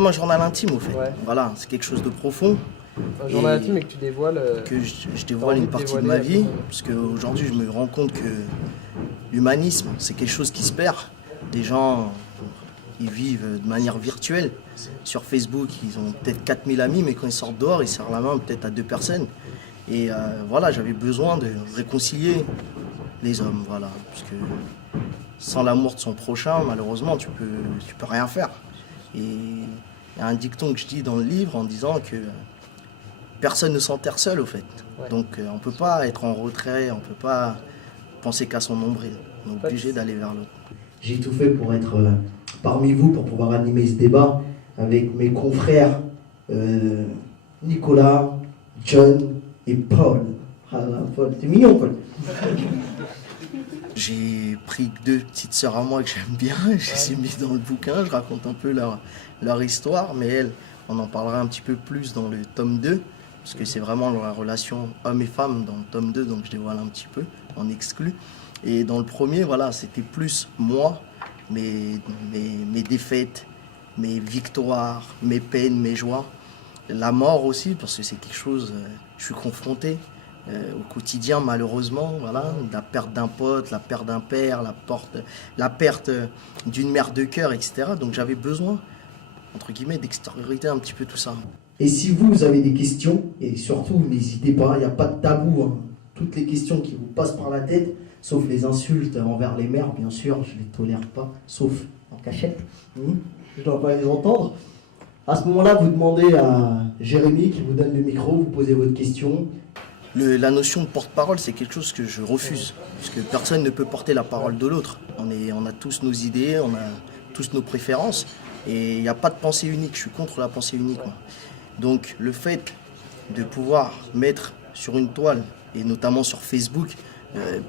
comme un journal intime, au fait. Ouais. Voilà, c'est quelque chose de profond. Un journal intime et que tu dévoiles. Que je dévoile une partie de ma vie, parce qu'aujourd'hui, je me rends compte que l'humanisme, c'est quelque chose qui se perd. Les gens, ils vivent de manière virtuelle. Sur Facebook, ils ont peut-être 4000 amis, mais quand ils sortent dehors, ils serrent la main peut-être à 2 personnes. Et voilà, j'avais besoin de réconcilier les hommes, voilà. Parce que sans l'amour de son prochain, malheureusement, tu peux rien faire. Et il y a un dicton que je dis dans le livre en disant que personne ne s'enterre seul, au fait. Ouais. Donc on ne peut pas être en retrait, on ne peut pas penser qu'à son nombril. On est obligé d'aller vers l'autre. J'ai tout fait pour être parmi vous, pour pouvoir animer ce débat avec mes confrères Nicolas, John et Paul. Ah, Paul, t'es mignon, Paul. J'ai pris 2 petites sœurs à moi que j'aime bien, je les ai mis dans le bouquin, je raconte un peu leur histoire, mais elles, on en parlera un petit peu plus dans le tome 2, parce que c'est vraiment la relation homme et femme dans le tome 2, donc je dévoile un petit peu, en exclu. Et dans le premier, voilà, c'était plus moi, mes défaites, mes victoires, mes peines, mes joies. La mort aussi, parce que c'est quelque chose, je suis confronté au quotidien malheureusement, voilà, la perte d'un pote, la perte d'un père, la perte d'une mère de cœur, etc. Donc j'avais besoin, entre guillemets, d'extérioriser un petit peu tout ça. Et si vous avez des questions, et surtout n'hésitez pas, il n'y a pas de tabou, hein. Toutes les questions qui vous passent par la tête, sauf les insultes envers les mères, bien sûr, je ne les tolère pas, sauf en cachette, je ne dois pas les entendre. À ce moment-là, vous demandez à Jérémy qui vous donne le micro, vous posez votre question. La notion de porte-parole, c'est quelque chose que je refuse, parce que personne ne peut porter la parole de l'autre. On a tous nos idées, on a tous nos préférences, et il n'y a pas de pensée unique, je suis contre la pensée unique, moi. Donc le fait de pouvoir mettre sur une toile, et notamment sur Facebook,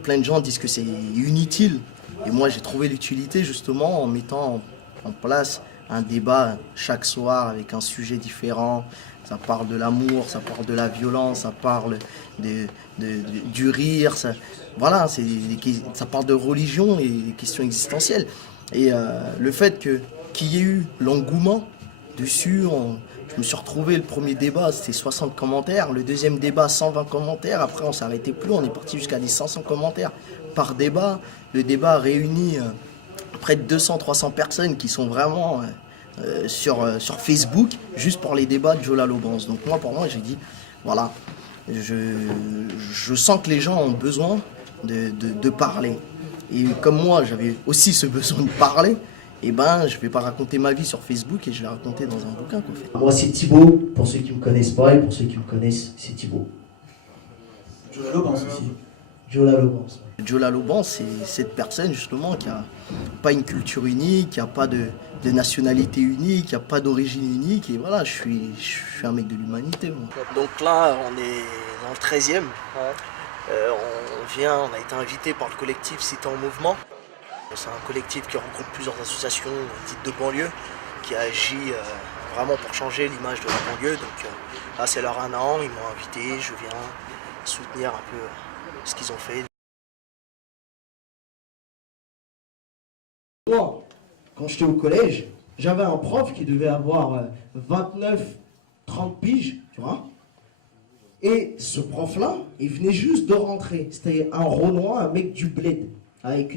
plein de gens disent que c'est inutile, et moi j'ai trouvé l'utilité justement en mettant en place un débat chaque soir avec un sujet différent. Ça parle de l'amour, ça parle de la violence, ça parle du rire, voilà, ça parle de religion et des questions existentielles. Et le fait qu'il y ait eu l'engouement dessus, je me suis retrouvé, le premier débat c'était 60 commentaires, le deuxième débat 120 commentaires, après on s'arrêtait plus, on est parti jusqu'à des 500 commentaires par débat. Le débat réunit près de 200-300 personnes qui sont vraiment sur Facebook, juste pour les débats de Jola Lobans. Donc pour moi, j'ai dit, voilà, je sens que les gens ont besoin de parler. Et comme moi, j'avais aussi ce besoin de parler, et ben, je vais pas raconter ma vie sur Facebook et je vais la raconter dans un bouquin qu'on fait. Moi, c'est Thibaut, pour ceux qui me connaissent pas, et pour ceux qui me connaissent, c'est Thibaut. Jola Lobans aussi. Jola Lobans. Jola Lobans, c'est cette personne justement qui a pas une culture unique, qui a pas de nationalité unique, qui a pas d'origine unique, et voilà, je suis un mec de l'humanité. Donc là, on est dans le 13e. On a été invité par le collectif Cité en Mouvement. C'est un collectif qui regroupe plusieurs associations dites de banlieue, qui agit vraiment pour changer l'image de la banlieue. Donc là, c'est leur 1 an, ils m'ont invité, je viens soutenir un peu ce qu'ils ont fait. Moi, quand j'étais au collège, j'avais un prof qui devait avoir 29-30 piges, tu vois. Et ce prof-là, il venait juste de rentrer. C'était un Renoir, un mec du bled, avec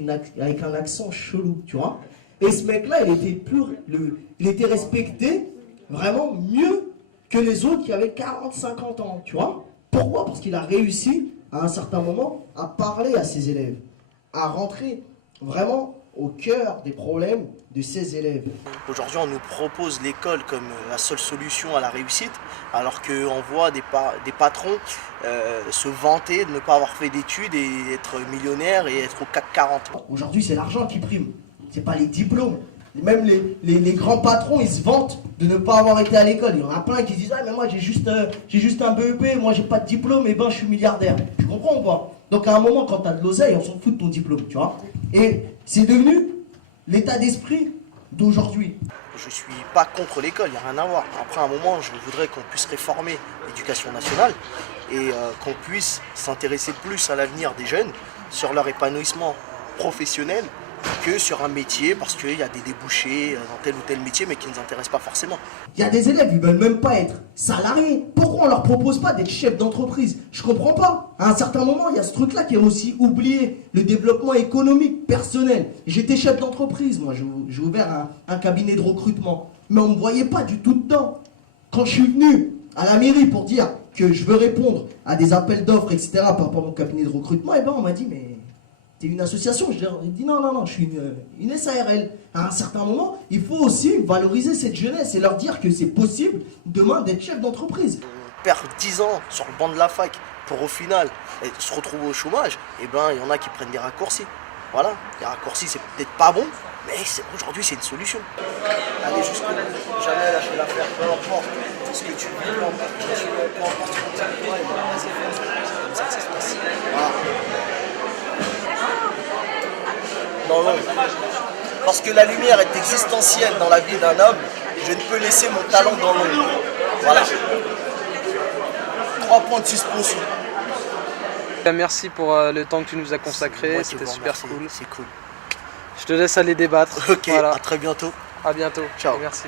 un accent chelou, tu vois. Et ce mec-là, il était respecté vraiment mieux que les autres qui avaient 40-50 ans, tu vois. Pourquoi? Parce qu'il a réussi, à un certain moment, à parler à ses élèves, à rentrer vraiment au cœur des problèmes de ses élèves. Aujourd'hui, on nous propose l'école comme la seule solution à la réussite, alors qu'on voit des patrons se vanter de ne pas avoir fait d'études et être millionnaires et être au CAC 40. Aujourd'hui, c'est l'argent qui prime, c'est pas les diplômes. Même les grands patrons, ils se vantent de ne pas avoir été à l'école. Il y en a plein qui disent « Ah, mais moi, j'ai juste un BEP, moi, j'ai pas de diplôme, et ben, je suis milliardaire. » Tu comprends ou pas? Donc, à un moment, quand tu as de l'oseille, on s'en fout de ton diplôme, tu vois. Et c'est devenu l'état d'esprit d'aujourd'hui. Je suis pas contre l'école, il n'y a rien à voir. Après, à un moment, je voudrais qu'on puisse réformer l'éducation nationale et qu'on puisse s'intéresser plus à l'avenir des jeunes, sur leur épanouissement professionnel que sur un métier parce qu'il y a des débouchés dans tel ou tel métier mais qui ne nous intéressent pas forcément. Il y a des élèves, ils veulent même pas être salariés. Pourquoi on leur propose pas d'être chef d'entreprise? Je comprends pas. À un certain moment, il y a ce truc-là qui est aussi oublié. Le développement économique, personnel. J'étais chef d'entreprise, moi. J'ai ouvert un cabinet de recrutement. Mais on me voyait pas du tout dedans. Quand je suis venu à la mairie pour dire que je veux répondre à des appels d'offres, etc., par rapport à mon cabinet de recrutement, et ben on m'a dit, mais t'es une association? J'ai dit non, je suis une SARL. À un certain moment, il faut aussi valoriser cette jeunesse et leur dire que c'est possible demain d'être chef d'entreprise. On perd 10 ans sur le banc de la fac pour au final se retrouver au chômage, et ben il y en a qui prennent des raccourcis. Voilà, les raccourcis c'est peut-être pas bon, mais aujourd'hui c'est une solution. Aller jusqu'au bout, jamais lâcher l'affaire, peu importe ce que tu veux, peu importe qui tu veux, peu importe ce que tu veux, et ben vas-y, fonce. C'est comme ça que ça se passe. Voilà. Non. Parce que la lumière est existentielle dans la vie d'un homme, je ne peux laisser mon talent dans l'ombre. Voilà. 3 points de suspension. Merci pour le temps que tu nous as consacré, c'était super cool. C'est cool. Je te laisse aller débattre. Ok, voilà. à très bientôt. À bientôt. Ciao. Et merci.